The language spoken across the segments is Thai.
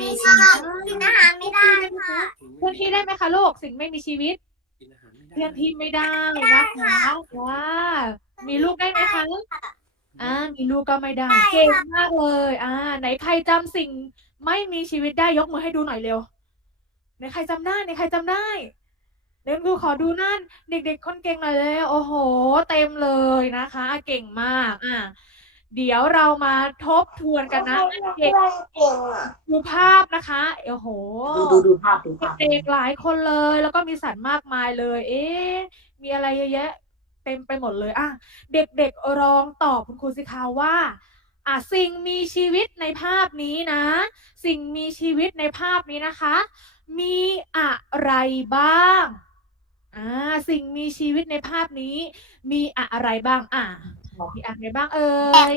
มีชีวิตกินอาหารไม่ได้ค่ะเคลื่อนที่ได้ไหมคะลูกสิ่งไม่มีชีวิตเคลื่อนที่ไม่ได้นะคะว้ามีลูกได้ไหมคะอ่ามีลูกก็ไม่ได้เก่งมากเลยอ่า ไหนใครจำสิ่งไม่มีชีวิตได้ยกมือให้ดูหน่อยเร็วไหนใครจำได้ไหนใครจำได้เดี๋ยวครูขอดูนั่น เด็ก ๆ คนเก่งหน่อยเลย โอ้โห เต็มเลยนะคะ เก่งมาก อ่า เดี๋ยวเรามาทบทวนกันนะเด็กดูภาพนะคะโอ้โหดูดูดูภาพดูภาพเด็กหลายคนเลย แล้วก็มีสัตว์มากมายเลย เอ๊ะมีอะไรเยอะแยะเต็มไปหมดเลยอะเด็กๆลองตอบคุณครูสิคะว่าอะสิ่งมีชีวิตในภาพนี้นะ สิ่งมีชีวิตในภาพนี้นะคะ มีอะไรบ้างอ่าสิ่งมีชีวิตในภาพนี้ มีอะไรบ้างอะ มีอะไรบ้างเอ่ย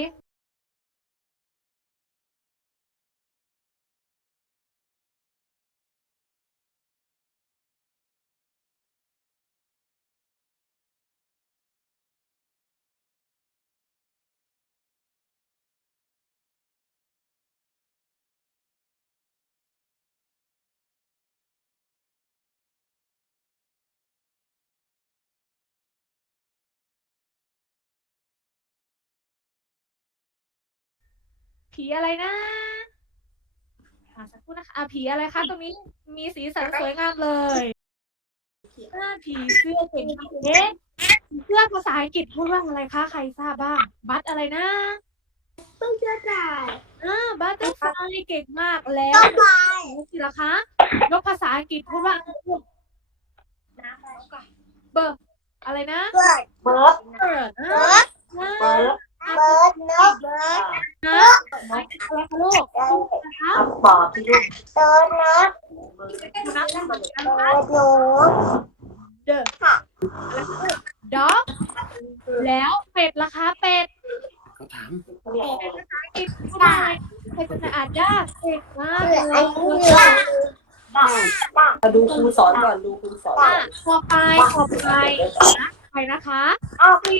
ผีอะไรนะอ่าสักครู่นะคะอ่าผีอะไรคะตรงนี้มีสีสันสวยงามเลยอ่าผีเสื้อเก่งมากเอ๊ะผีเสื้อภาษาอังกฤษพูดว่าอะไรคะใครทราบบ้างบัตอะไรนะเพิ่งจะจ่ายอ่าบัตเตอร์ฟลายเก่งมากแล้วต่อไปสิล่ะคะยกภาษาอังกฤษพูดว่าเบิร์อะไรนะเบิร์ดเบิร์ดเบิร์ด เบิร์ด เบิร์ด เบิร์ดนกเบิร์ด นะอะไรคะลูก นะคะคำตอบที่ลูกเบิร์ดนกดูนะเหมือนกันเบินะคะร์ดนกเดอะด็อกแล้วเป็ดล่ะคะเป็ดเขาถามเป็ดภาษาอังกฤษพูดว่าเป็ดภาษาอ่านยากเก่งมากเลยอันนี้ว่ามาดูครูสอนก่อนดูครูสอนอะต่อไปต่อไปนะใครนะคะเอาเป็ด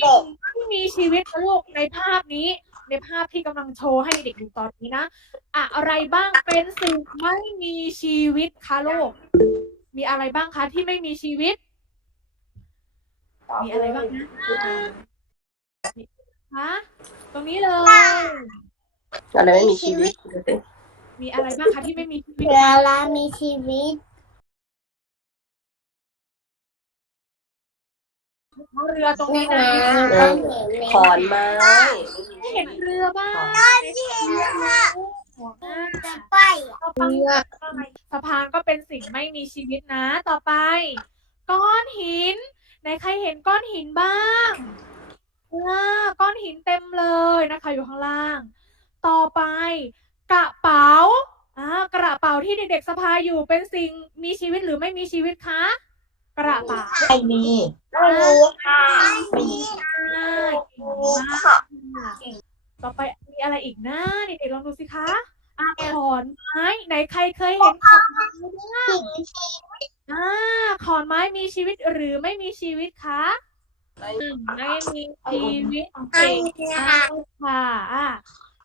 ที่มีชีวิตลูกในภาพนี้ ในภาพที่กำลังโชว์ให้เด็กดูตอนนี้นะ อะอะไรบ้างเป็นสิ่งไม่มีชีวิตคะลูกมีอะไรบ้างคะที่ไม่มีชีวิต มีอะไรบ้างนะคะตรงนี้เลยอะไรไม่มีชีวิต มีอะไรบ้างคะที่ไม่มีชีวิตเวลามีชีวิตเรือตรงนี้นะขอนไม้เห็นเรือบ้าง จะไปต่อไปสะพานก็เป็นสิ่งไม่มีชีวิตนะ ต่อไป ก้อนหินไหนใครเห็นก้อนหินบ้างอ่าก้อนหินเต็มเลยนะคะ อยู่ข้างล่าง ต่อไป กระเป๋าอ่ากระเป๋าที่เด็กๆสะพายอยู่เป็นสิ่งมีชีวิตหรือไม่มีชีวิตคะกระเป๋าไม่มีไม่มีค่ะไม่มีอ่าเก่งมีมากค่ะ ต่อไปมีอะไรอีกนะเด็กๆลองดูสิคะอ่าขอนไม้ไหนใครเคยเห็นขอนไม้บ้างอ่าขอนไม้มีชีวิตหรือไม่มีชีวิตคะอืมไม่มีชีวิตไม่เก่งมีมาค่ะกค่ะอะ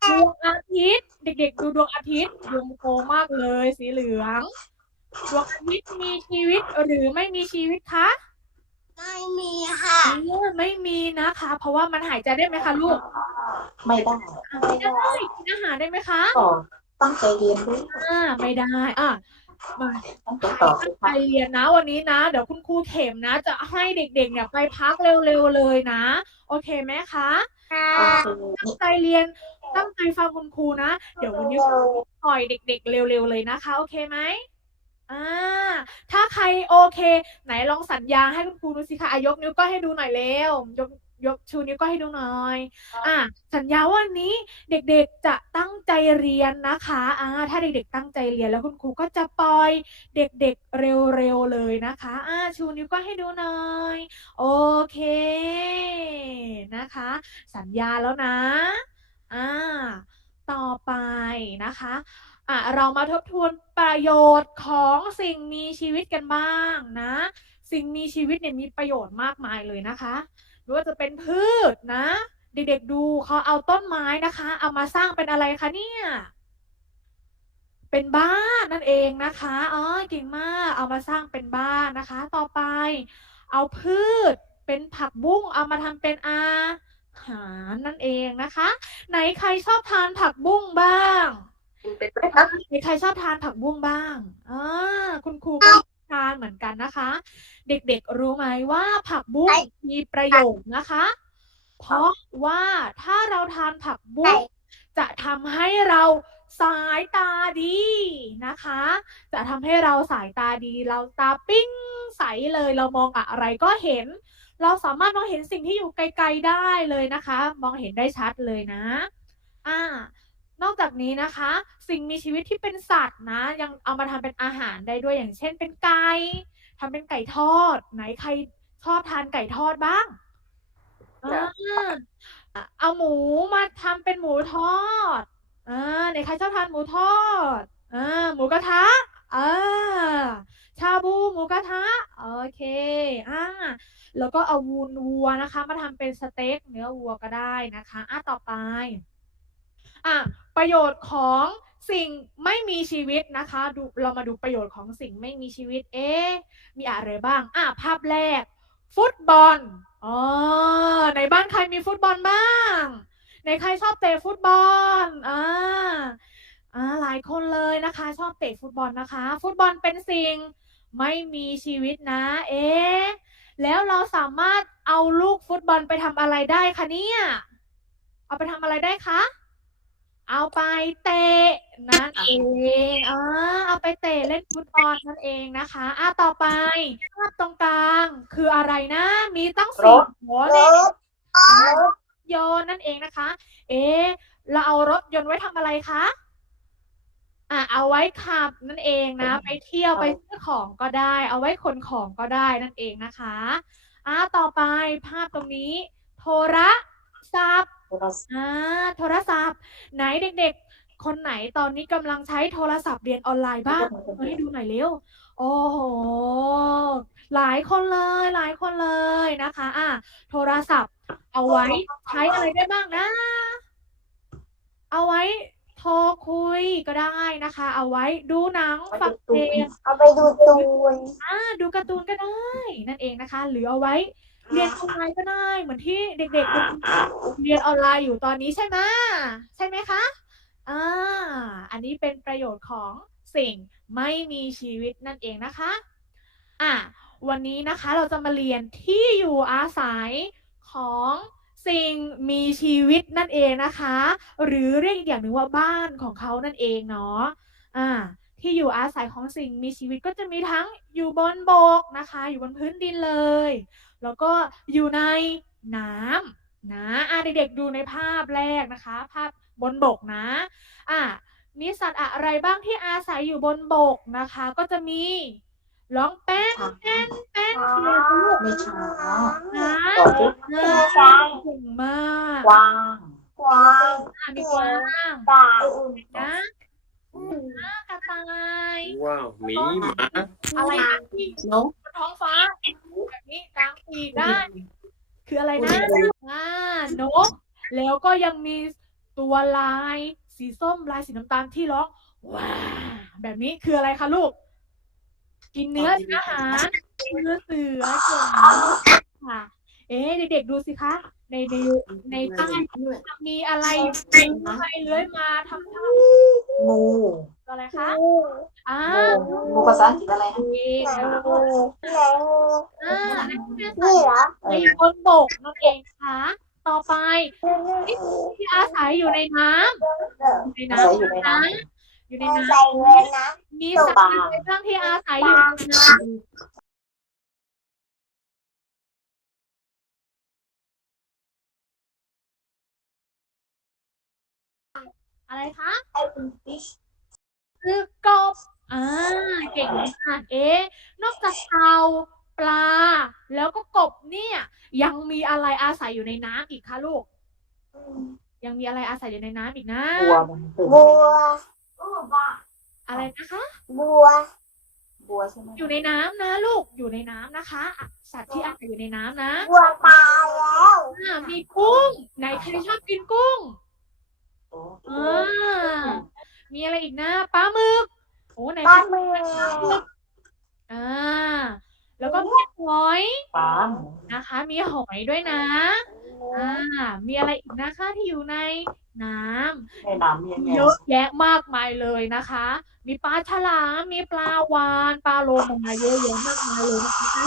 ดวงอาทิตย์ เด็กๆดูดวงอาทิตย์ดวงโตมากเลย สีเหลือง ดวงอาทิตย์มีชีวิตหรือไม่มีชีวิตคะ ไม่มีค่ะ เออไม่มีนะคะ เพราะว่ามันหายใจได้ไหมคะลูกไม่ได้อะไม่ได้กินอาหารได้ไหมคะต่อตั้งใจเรียนด้วยอ่าไม่ได้อะมาตั้งใจตอบสิไปคะเรียนนะวันนี้นะ เดี๋ยวคุณครูเข็มนะ จะให้เด็กๆเนี่ยไปพักเร็วๆเลยนะ โอเคไหมคะค่ะโอเคตั้งใจเรียนตั้งใจฟังคุณครูนะ เดี๋ยววันนี้ปล่อยเด็ก ๆ เร็วๆเลยนะคะ โอเคไหม อ่า ถ้าใครโอเค ไหนลองสัญญาให้คุณครูดูสิคะอะยกนิ้วก็ให้ดูหน่อยเร็วยกยกชูนิ้วก็ให้ดูหน่อย อะสัญญาว่าวันนี้เด็กๆจะตั้งใจเรียนนะคะ อ่า ถ้าเด็กๆตั้งใจเรียนแล้วคุณครูก็จะปล่อยเด็กๆเร็วๆเลยนะคะ อ่า ชูนิ้วก็ให้ดูหน่อย โอเค นะคะ สัญญาแล้วนะ อ่า ต่อไปนะคะ อะเรามาทบทวนประโยชน์ของสิ่งมีชีวิตกันบ้างนะ สิ่งมีชีวิตเนี่ยมีประโยชน์มากมายเลยนะคะไม่ว่าจะเป็นพืชนะ เด็กๆดูเขาเอาต้นไม้นะคะ เอามาสร้างเป็นอะไรคะเนี่ยเป็นบ้านนั่นเองนะคะอ๋อเก่งมากเอามาสร้างเป็นบ้านนะคะ ต่อไป เอาพืชเป็นผักบุ้งเอามาทำเป็นอาหารนั่นเองนะคะ ไหนใครชอบทานผักบุ้งบ้าง เป็นไหมคะมีใครชอบทานผักบุ้งบ้างอ่าคุณครูก็ทานเหมือนกันนะคะ เด็กๆรู้ไหมว่าผักบุ้งมีประโยชน์นะคะ เพราะว่าถ้าเราทานผักบุ้งจะทำให้เราสายตาดีนะคะ จะทำให้เราสายตาดี เราตาปิ้งใสเลยเรามองอะไรก็เห็น เราสามารถมองเห็นสิ่งที่อยู่ไกล ๆได้เลยนะคะ มองเห็นได้ชัดเลยนะ อ่า นอกจากนี้นะคะ สิ่งมีชีวิตที่เป็นสัตว์นะ ยังเอามาทำเป็นอาหารได้ด้วยอย่างเช่น เป็นไก่ทำเป็นไก่ทอด ไหนใครชอบทานไก่ทอดบ้างอ่าเอาหมูมาทำเป็นหมูทอดอ่าไหนใครชอบทานหมูทอดอ่าหมูกระทะอ่าชาบูหมูกระทะโอเคอ่าแล้วก็เอาวูนวัวนะคะ มาทำเป็นสเต็กเนื้อวัวก็ได้นะคะอะต่อไป อะประโยชน์ของสิ่งไม่มีชีวิตนะคะดูเรามาดูประโยชน์ของสิ่งไม่มีชีวิต เอ๊ะมีอะไรบ้าง อะภาพแรก ฟุตบอลอ๋อในบ้านใครมีฟุตบอลบ้างในใครชอบเตะฟุตบอลอ่าอ่าหลายคนเลยนะคะ ชอบเตะฟุตบอลนะคะ ฟุตบอลเป็นสิ่งไม่มีชีวิตนะ เอ๊ะแล้วเราสามารถเอาลูกฟุตบอลไปทำอะไรได้คะเนี่ย เอาไปทำอะไรได้คะ เอาไปเตะนั่นเองอ่าเอาไปเตะเล่นฟุตบอลนั่นเองนะคะอะต่อไปภาพตรงกลางคืออะไรนะ มีตั้งสี่หัวรเลยถรถยนต์นั่นเองนะคะ เอ๊ะเราเอารถยนต์ไว้ทำอะไรคะอะเอาไว้ขับนั่นเองนะ ไปเที่ยวไปซื้อของก็ได้ เอาไว้ขนของก็ได้นั่นเองนะคะอะต่อไปภาพตรงนี้ โทรศัพท์ อ่าโทรศัพท์ ไหนเด็กๆ คนไหนตอนนี้กำลังใช้โทรศัพท์เรียนออนไลน์บ้างมาให้ดูหน่อยเร็ว โอ้โห หลายคนเลย หลายคนเลยนะคะ อะโทรศัพท์ เอาไว้ใช้อะไรได้บ้างนะ เอาไว้โทรคุยก็ได้นะคะ เอาไว้ดูหนังฟังเพลงเอาไปดูตูนอ่าดูการ์ตูนก็ได้ นั่นเองนะคะ หรือเอาไว้ เรียนออนไลน์ก็ได้เหมือนที่เด็กๆเรียนออนไลน์อยู่ตอนนี้ใช่ไหมใช่ไหมคะอ่าอันนี้เป็นประโยชน์ของสิ่งไม่มีชีวิตนั่นเองนะคะอะวันนี้นะคะเราจะมาเรียนที่อยู่อาศัยของสิ่งมีชีวิตนั่นเองนะคะ หรือเรียกอีกอย่างหนึ่งว่าบ้านของเขานั่นเองเนาะอ่าที่อยู่อาศัยของสิ่งมีชีวิตก็จะมีทั้งอยู่บนบกนะคะ อยู่บนพื้นดินเลย แล้วก็อยู่ในน้ำนะอะเด็กๆดูในภาพแรกนะคะ ภาพบนบกนะอะมีสัตว์อะไรบ้างที่อาศัยอยู่บนบกนะคะ ก็จะมีร้องแป้นแป้นแป้นคืออะไรลูกไม่ช้านะต่อที่เออเก่งมากกว้างกวางอะมีกวางตานะอะกระต่ายว้าวหมีหมาอะไรนะที่นกบน ท้องฟ้าแบบนี้กลางปีกได้ คืออะไรนะอ่านก แล้วก็ยังมีตัวลายสีส้มลายสีน้ำตาลที่ร้องว้าแบบนี้คืออะไรคะลูก กินเนื้อเป็นอาหารเนื้อเสือเก่งมากค่ะ เอ๊ะเด็กๆดูสิคะ ในในในใต้มีอะไรเลื้อยเลื้อยมาทำท่างูอะไรคะอ่างูงูภาษาอังกฤษอะไรนะเองแล้วไหนงูอ่านั่นคือสัตนี่ว์เหรอในบนบกนั่นเองค่ะต่อไปที่อาศัยอยู่ในน้ำในอาศัยน้ำอยู่ในน้นะอยู่ในน้ใส่เลยนะำมีสัตว์อะไรบ้างที่อาศัยอยู่ในน้ำ อะไรคะไอ้คุณฟิชคือกบอ่าเก่งมากเอ๊ะนอกจากเต่าปลา แล้วก็กบเนี่ย ยังมีอะไรอาศัยอยู่ในน้ำอีกคะลูก ยังมีอะไรอาศัยอยู่ในน้ำอีกนะำบัวมันเป็นบัวอะไรนะคะ บัว บัวใช่ไหมอยู่ในน้ำนะ ลูกอยู่ในน้ำนะคะอะสัตว์ที่อาศัยอยู่ในน้ำนะบัวตายแล้วอ่ามีกุ้งไหนใครชอบกินกุ้งโอ้อ่ามีอะไรอีกนะปลาหมึกโอ้ไหนปลาคะหมึกอ่า แล้วก็มีหอยปลานะคะ มีหอยด้วยนะอ่ามีอะไรอีกนะคะที่อยู่ในน้ำในน้ำยังไงเยอะแยะมากมายเลยนะคะ มีปลาฉลาม มีปลาวาฬปลาโลมาเยอะแยะมากมายเลยนะคะ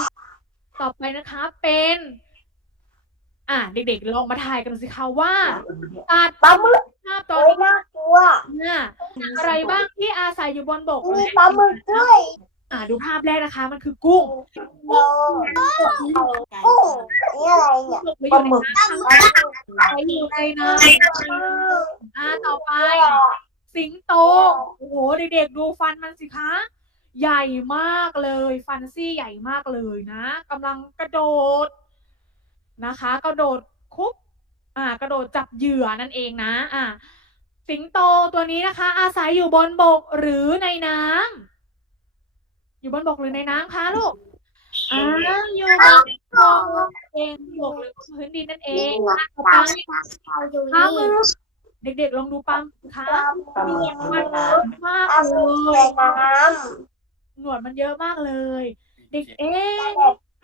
ต่อไปนะคะเป็น อ่าเด็กๆลองมาทายกันสิคะว่าสัตว์ปลาหมึกภาพตอนโอ้ยนี้น่ากลัวเนี่ยอะไรบ้างที่อาศัยอยู่บนบกมีเลยปลาหมึกด้วยอ่าดูภาพแรกนะคะ มันคือกุ้งโอ้กุ้งนี่อะไรเนี่ยหรืออยู่ในน้ำปลาหมึกไปอยู่ในน้ำอ่าต่อไป สิงโตโอ้โหเด็กๆดูฟันมันสิคะใหญ่มากเลย ฟันซี่ใหญ่มากเลยนะกำลังกระโดด นะคะ กระโดดคุบอ่ากระโดดจับเหยื่อนั่นเองนะอ่าสิงโตตัวนี้นะคะ อาศัยอยู่บนบกหรือในน้ำอยู่บนบกหรือในน้ำคะลูกอ่าอยู่บนบกเองบกหรือบนพื้นดินนั่นเองปเราอยู่ปลามึกเด็กๆลองดูปลาหมึกคะปลาหมึกปลาหมึกมันเยอะมากเลยหนวดมันเยอะมากเลย เด็กเอ๊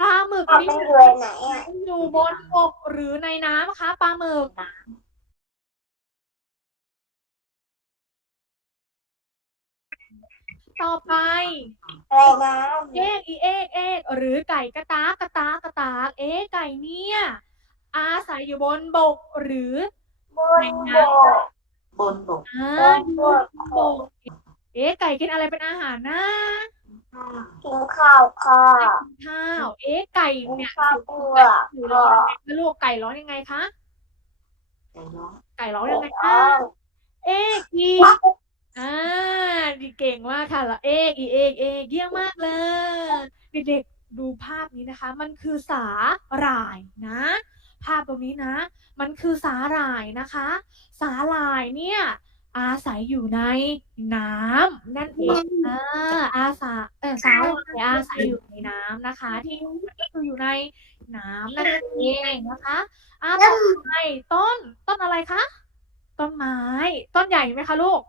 ลาหมึกำปลานี่เป็นอยู่ในไหนอะอยู่บนบกหรือในน้ำคะปลาหมึกต่อไปในน้เอกอีเอกเอกหรือไก่กระตากกระตากกระตากเอ๊ะไก่เนี่ย อาศัยอยู่บนบกหรือำบนบกำบนบกอ่าบนอบกนบก เอ๊ะไก่กินอะไรเป็นอาหารนะกินข้าวค่ะข้าวเอ๊ะไก่กินเนี่ยข้าวเปลือกอยู่ร้อนยังไงคะลูกไก่ร้อนยังไงคะไก่น้องไก่ร้องยังไงอ๋คะอเอกอีอ่าดีเก่งมากค่ะละเอกอีเอกเอกเยี่ยมมากเลยเด็กๆดูภาพนี้นะคะ มันคือสาหร่ายนะ ภาพตรงนี้นะ มันคือสาหร่ายนะคะ สาหร่ายเนี่ย อาศัยอยู่ในน้ำนั่นเองอ่าอาสาเออสาหร่ายอาศัยอยู่ในน้ำนะคะ ที่มันก็คืออยู่ในน้ำนั่นเองนะคะอ่าต่อไปต้นต้นอะไรคะต้นไม้ ต้นใหญ่ไหมคะลูก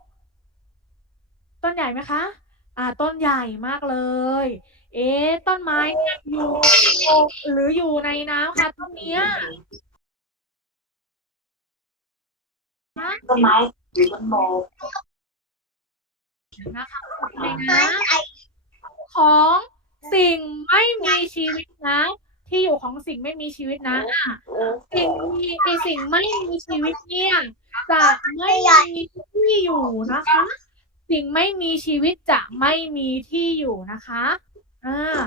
ต้นใหญ่ไหมคะอ่าต้นใหญ่มากเลย เอ๊ะต้นไม้เนี่ยอยู่บกหรืออยู่ในน้ำคะต้นเนี้ยต้นไม้ อยู่บนบกนะคะในน้ำของสิ่งไม่มีชีวิตนะ ที่อยู่ของสิ่งไม่มีชีวิตนะอะสิ่งมีไอสิ่งไม่มีชีวิตเนี่ยจะไม่มีที่อยู่นะคะ สิ่งไม่มีชีวิตจะไม่มีที่อยู่นะคะอ่า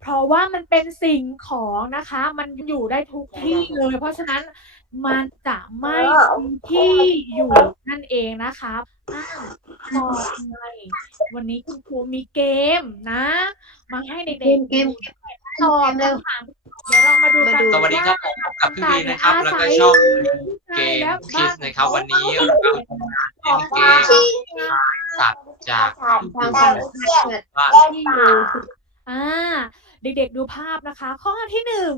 เพราะว่ามันเป็นสิ่งของนะคะ มันอยู่ได้ทุกที่เลย เพราะฉะนั้น มันจะไม่มีที่อยู่นั่นเองนะคะอ่าต่อไปวันนี้คุณครูมีเกมนะ มาให้เด็กๆเกมตอบคำถามเดี๋ยวเรามาดูกันสวัสดีครับผมพบกับพี่วีนะครับ แล้วก็ช่องเกมคิสนะครับ วันนี้เราจะเล่นเกมสัตว์จากสัตว์ทางเทียบบ้านได้ป่าอ่า เด็กๆดูภาพนะคะ ข้อที่หนึ่ง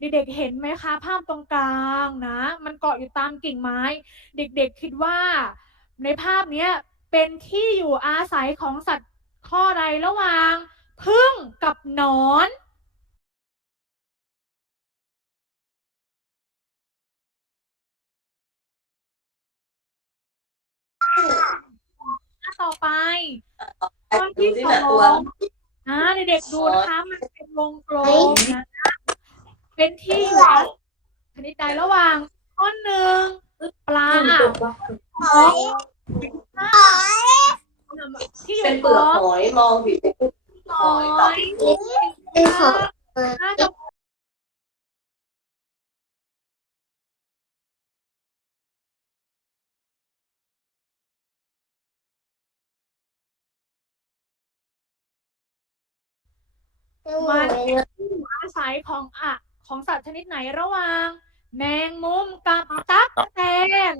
เด็กๆเห็นไหมคะภาพตรงกลางนะ มันเกาะอยู่ตามกิ่งไม้ เด็กๆคิดว่า ในภาพเนี้ยเป็นที่อยู่อาศัยของสัตว์ข้อใดระหว่างพึ่งกับหนอนต่อไปข้อดูที่ที่สแบอบตัวงอ่าเด็กๆดูนะคะ มันเป็นวงกลมนะคะ เป็นที่อยู่อาศัยชนิดใดระหว่างข้อหนึ่งปลาหอยหอยที่อยู่เป็นเปลือกหอยมองผิดเป็นเปลือกหอยเป็นหอยน่าจะมันอาศัยของอะ ของสัตว์ชนิดไหนระหว่าง แมงมุมกับตั๊กแตน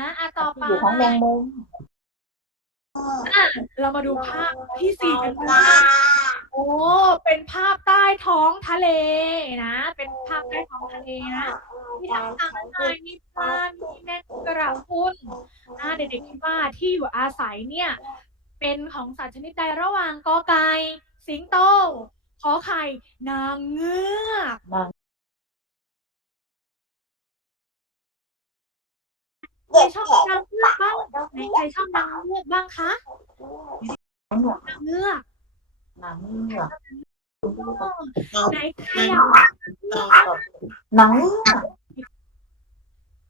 นะอะต่อไปอยู่ของแมงมุมอะเรามาดูภาพที่สี่กันปบ้าลางโอ้ เป็นภาพใต้ท้องทะเลนะ เป็นภาพใต้ท้องทะเลนะ มีทั้งทางทายมีปลามีแมงกระพรุนอ่าเด็กๆคิดว่าที่อยู่อาศัยเนี่ย เป็นของสัตว์ชนิดใดระหว่างกอไก่สิงโต ขอไข่ นางเงือกใครชอบนางเงือกบ้างไหนใครชอบนางเงือกบ้างคะนางเงือกหนังเหงือกไหนใครอยากหนัง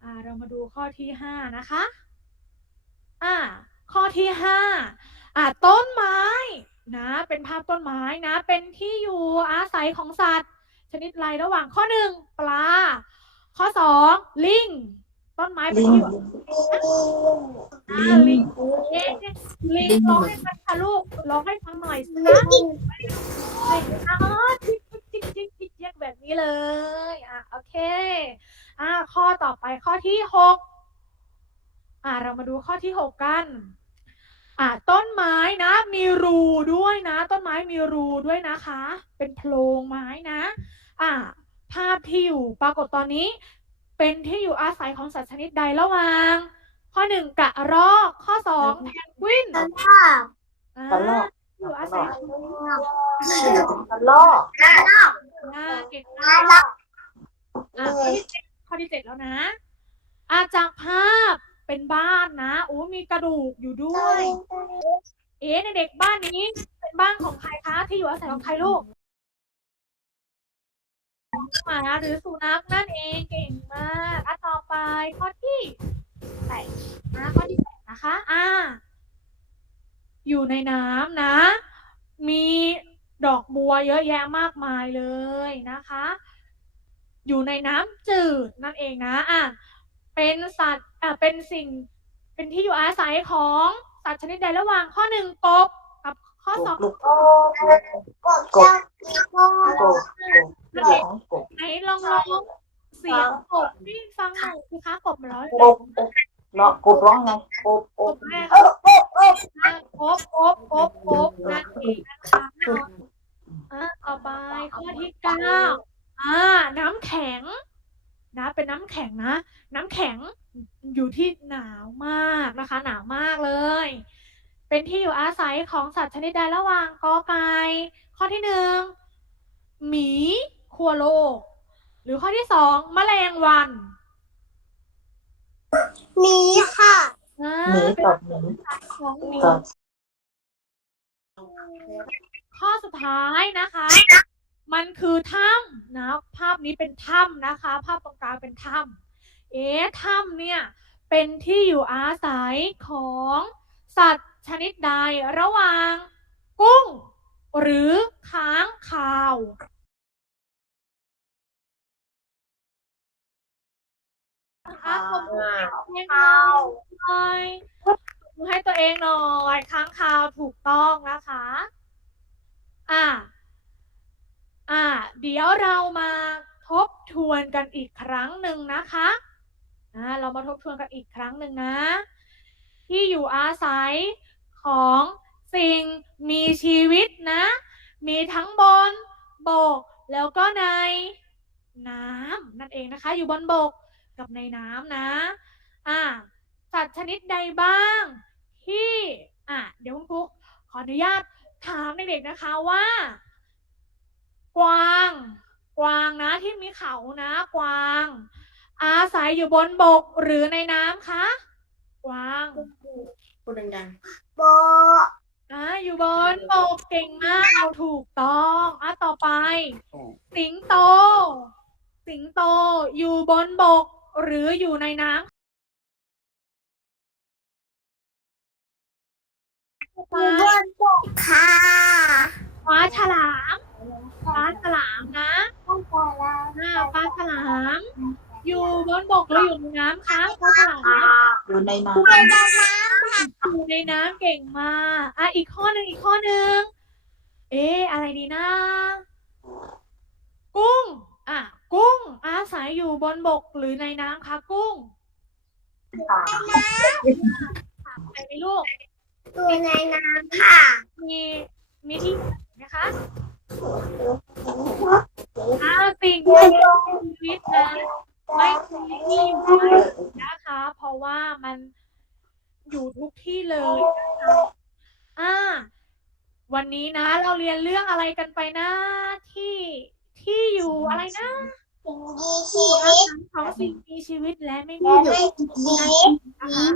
อ่าเรามาดูข้อที่ห้านะคะอ่าข้อที่ห้าอ่าต้นไม้นะเป็นภาพต้นไม้นะ เป็นที่อยู่อาศัยของสัตว์ ชนิดไรระหว่างข้อหนึ่งปลา ข้อสองลิงต้นไม้เป็นลิงที่อยู่อ่าลิงเอ๊ะลิงร้องให้ฟังค่ะลูกร้องให้ฟังหน่อยสิคะอ๋อจิ๊กจิ๊กจิ๊กจิ๊กจิ๊กแบบนี้เลยอะโอเคอ่า ข้อต่อไปข้อที่หกอ่าเรามาดูข้อที่หกกันอ่าต้นไม้นะ มีรูด้วยนะ ต้นไม้มีรูด้วยนะคะ เป็นโพรงไม้นะอ่าภาพที่อยู่ปรากฏตอนนี้ เป็นที่อยู่อาศัยของสัตว์ชนิดใดระหว่าง ข้อหนึ่งกระรอกข้อสองแพนกวินอ่ากระรอกอยู่อาศัยของกระลอกอ่าเก่งมากอะข้อที่เจ็ดข้อ ที่เจ็ดแล้วนะอาจากภาพเป็นบ้านนะโอ้มีกระดูกอยู่ด้วย เอ๊ะในเด็กบ้านนี้เป็นบ้านของใครคะที่อยู่อาศัยของใครลูกหมาหรือสุนัขนั่นเองเก่งมากอะต่อไปข้อที่แปดนะข้อที่แปดนะคะอ่าอยู่ในน้ำนะ มีดอกบัวเยอะแยะมากมายเลยนะคะ อยู่ในน้ำจืดนั่นเองนะอะเป็นสัตว์อะเป็นสิ่งเป็นที่อยู่อาศัยของสัตว์ชนิดใดระหว่างข้อหนึ่งกบกับข้อกสองลูกกบกบกบเสียงกบไหนลองลองเสียงกบให้ฟังหน่อยสิคะกบมันร้องกบร้องกบร้องไงกบกกบบแม่ค่ะกบกบกบกบนั่นเองนะคะอะต่อไปข้อที่เก้า อ่า น้ำแข็ง นะ เป็นน้ำแข็งนะ น้ำแข็งอยู่ที่หนาวมากนะคะ หนาวมากเลย เป็นที่อยู่อาศัยของสัตว์ชนิดใดระหว่างกอไก่ข้อที่หนึ่งหมีคัวโลก หรือข้อที่สองแมลงวันมีค่ะอ่าหมีเป็นกับหมีของหมีกับข้อสุดท้ายนะคะ มันคือถ้ำนะภาพนี้เป็นถ้ำนะคะ ภาพตรงกลางเป็นถ้ำเอ๊ะถ้ำเนี่ยเป็นที่อยู่อาศัยของสัตว์ชนิดใดระหว่างกุ้ง หรือค้างคาวนะคะขอบคุณเพียงหน่อยให้ตัวเองหน่อยค้างคาวถูกต้องนะคะ อ่า อ่า เดี๋ยวเรามาทบทวนกันอีกครั้งหนึ่งนะคะอ่าเรามาทบทวนกันอีกครั้งหนึ่งนะ ที่อยู่อาศัยของสิ่งมีชีวิตนะ มีทั้งบนบกแล้วก็ในน้ำนั่นเองนะคะ อยู่บนบกกับในน้ำนะอ่าสัตว์ชนิดใดบ้างที่อะเดี๋ยวคุณครูขออนุญาตถามเด็กๆนะคะว่า กวาง กวางนะที่มีเขานะ กวาง อาศัยอยู่บนบกหรือในน้ำคะ กวางพูดดังโบอ่าอยู่บนบกเก่งมากเราถูกต้องอะต่อไป สิงโต สิงโตอยู่บนบกหรืออยู่ในน้ำ บนบกค่ะ ปลาฉลามปลาฉลามนะอ่าปลาฉลาม อยู่ บนบกหรืออยู่ในน้ำคะปลาฉลามอยู่ในน้อยู่ในน้ำเก่งมากอะอีกข้อหนึ่งอีกข้อหนึ่งเอ๊ะอะไรดีนะ กุ้ง อะ กุ้ง อาศัยอยู่บนบกหรือในน้ำคะกุ้งำไปไหมลูกอยู่ในน้ำค่ะ มีมีที่นะคะถ้าสิ่งที่มีชีวิตนะ ไม่มีที่อยู่นะคะ เพราะว่ามันอยู่ทุกที่เลยนะคะอ่า วันนี้นะ เราเรียนเรื่องอะไรกันไปนะ ที่ที่อยู่อะไรนะสิ่งมีชีวิตของสิ่งมีชีวิตและไม่มีและอยู่ไม่มีชีวิตนะคะ